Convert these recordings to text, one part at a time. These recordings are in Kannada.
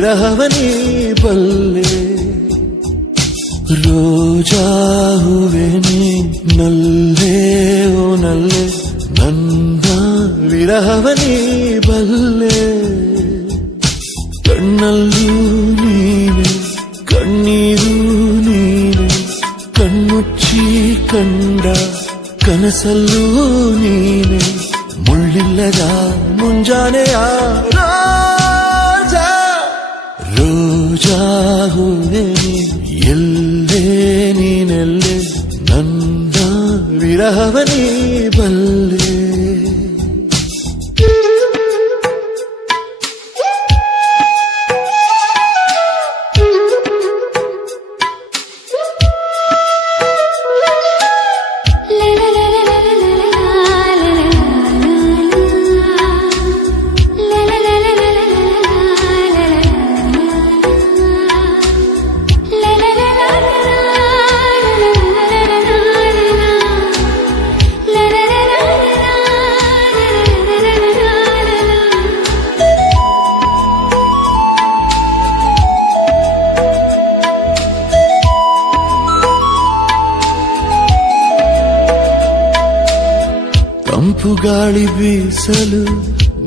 ವಿರಹವನಿ ಬಲ್ಲೆ ರೋಜಾ ಹೂವೆ ನೀ ನಲ್ಲೆ ಓ ನಲ್ಲೆ ನನ್ನ ವಿರಹವನಿ ಬಲ್ಲೆ ಕಣ್ಣಲ್ಲೂ ನೀನೆ ಕಣ್ಣೀರು ನೀನೆ ಕಣ್ಣುಚ್ಚಿ ಕಂಡ ಕನಸಲ್ಲೂ ನೀನೆ ಮುಳ್ಳಿಲ್ಲದ ಮುಂಜಾನೆಯ ರಾಜಾ ರೋಜಾ ಹೂವೆ ಎಲ್ಲೇ ನೀನೆಲ್ಲೆ ನನ್ನ ವಿರಹವನಿ ಬಲ್ಲೆ ತಂಪು ಗಾಳಿ ಬೀಸಲು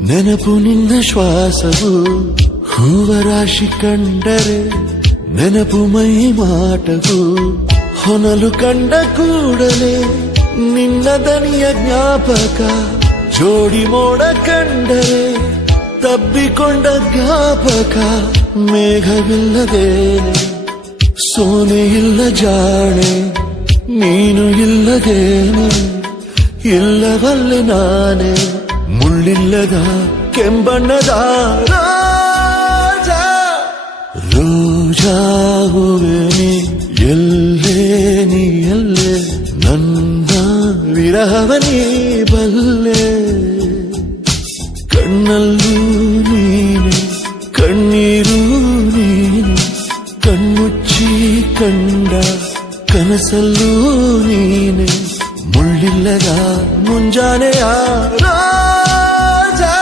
ನೆನಪು ನಿನ್ನ ಶ್ವಾಸವು ಹೂವರಾಶಿ ಕಂಡರೆ ನೆನಪು ಮೈ ಮಾಟವು ಹೊನಲು ಕಂಡ ಕೂಡಲೇ ನಿನ್ನ ದನಿಯ ಜ್ಞಾಪಕ ಜೋಡಿ ಮೋಡ ಕಂಡರೆ ತಬ್ಬಿಕೊಂಡ ಜ್ಞಾಪಕ ಮೇಘವಿಲ್ಲದೇನೆ ಸೋನೆ ಇಲ್ಲ ಜಾಣೆ ನೀನು ಇಲ್ಲದೇನೆ ಇಲ್ಲವಲ್ಲ ನಾನೇ ಮುಳ್ಳಿಲ್ಲದ ಕೆಂಬಣ್ಣದ ರಾಜಾ ರೋಜಾ ಹೂವೆ ನೀ ಎಲ್ಲೇ ನೀ ಎಲ್ಲೇ ನನ್ನ ವಿರಹವನಿ ಬಲ್ಲೆ ಕಣ್ಣಲ್ಲೂ ನೀನೆ ಕಣ್ಣೀರು ನೀನೆ ಕಣ್ಣುಚ್ಚಿ ಕಂಡ ಕನಸಲ್ಲೂ ನೀನೆ ಮುಳ್ಳಿಲ್ಲದ ಮುಂಜಾನೆಯ ರಾಜಾ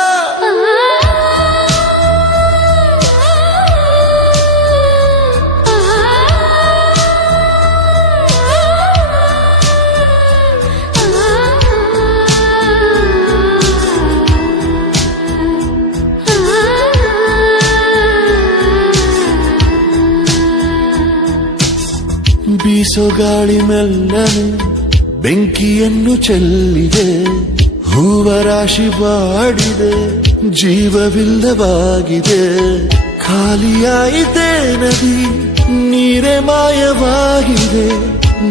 ಬೀಸೋ ಗಾಳಿ ಮೆಲ್ಲನೆ ಬೆಂಕಿಯನ್ನು ಚೆಲ್ಲಿದೆ ಹೂವರಾಶಿ ಬಾಡಿದೆ ಜೀವವಿಲ್ಲವಾಗಿದೆ ಖಾಲಿಯಾಯಿತೆ ನದಿ ನೀರೇ ಮಾಯವಾಗಿದೆ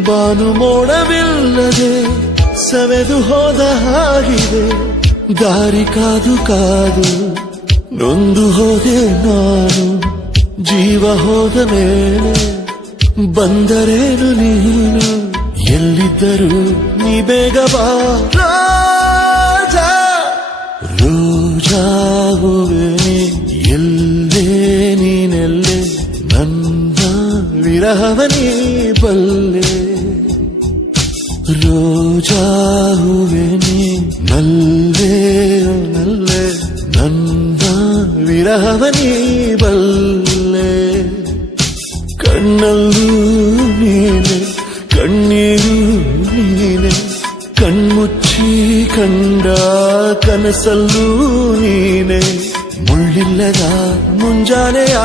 ಬಾನು ಮೋಡವಿಲ್ಲದೆ ಸವೆದು ಹೋದ ಹಾಗಿದೆ ದಾರಿ ಕಾದು ಕಾದು ನೊಂದು ಹೋದೆ ನಾನು ಜೀವ ಹೋದ ಮೇಲೆ ಬಂದರೇನು ನೀನು ಎಲ್ಲಿದ್ದರೂ ನೀ ಬೇಗ ಬಾ ರಾಜಾ ರೋಜಾ ಹೂವೆ ನೀ ಎಲ್ಲೇ ನೀನೆಲ್ಲೆ ನನ್ನ ವಿರಹವನಿ ಬಲ್ಲೆ ರೋಜಾ ಹೂವೆ ನೀ ನಲ್ಲೆ ನಲ್ಲೆ ನನ್ನ ವಿರಹವನಿ ಬಲ್ಲೆ ಕಣ್ಣಲ್ಲೂ ನೀನೆ ಕಣ್ಣೀರು ನೀನೆ ಕಣ್ಮುಚ್ಚಿ ಕಂಡ ಕನಸಲ್ಲೂ ನೀನೆ ಮುಳ್ಳಿಲ್ಲದ ಮುಂಜಾನೆಯ